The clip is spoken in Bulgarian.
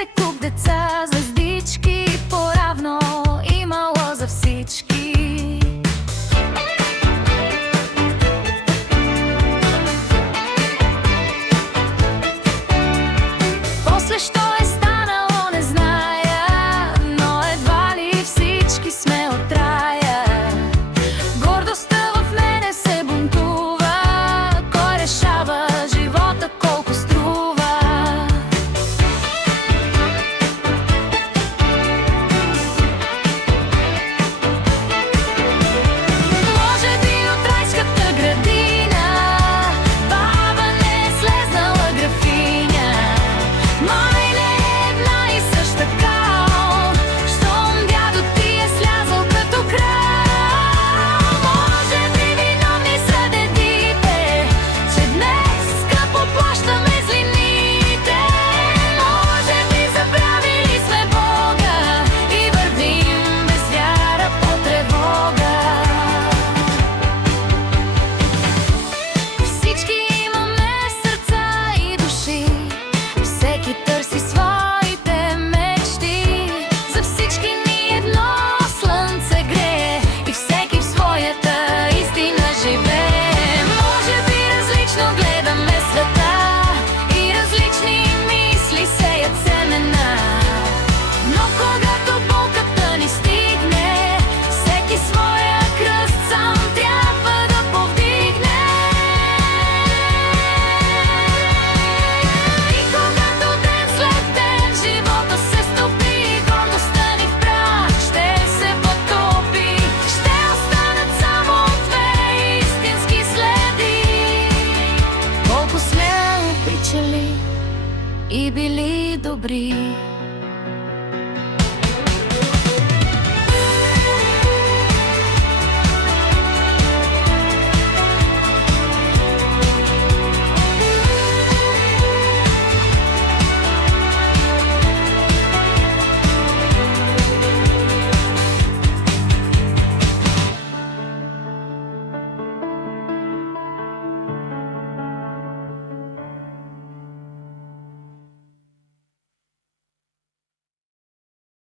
се куп деца, звездички, поравно имало за всички. После що е станало не зная, но едва ли всички сме от рая. Гордостта в мене се бунтува, кой решава живота колко струва. Може би от райската градина баба не е слезнала графиня, май не е една и съща кал, щом дядо ти е слязал като крал. Може би виновни са дедите, че днес скъпо плащаме злините. Може би забравили сме Бога и вървим без вяра по тревога. Всички имаме сърца и души, всеки търси своите мечти. За всички ни едно слънце грее и всеки в своята истина живее. Може би различно гледаме света и различни мисли сеят семена, но когато болката ни стигне, всеки своя кръст сам трябва да повдигне. И когато ден след ден живота се стопи, гордостта ни в прах ще се потопи, ще останат само две истински следи. Колко сме обичали и били добри.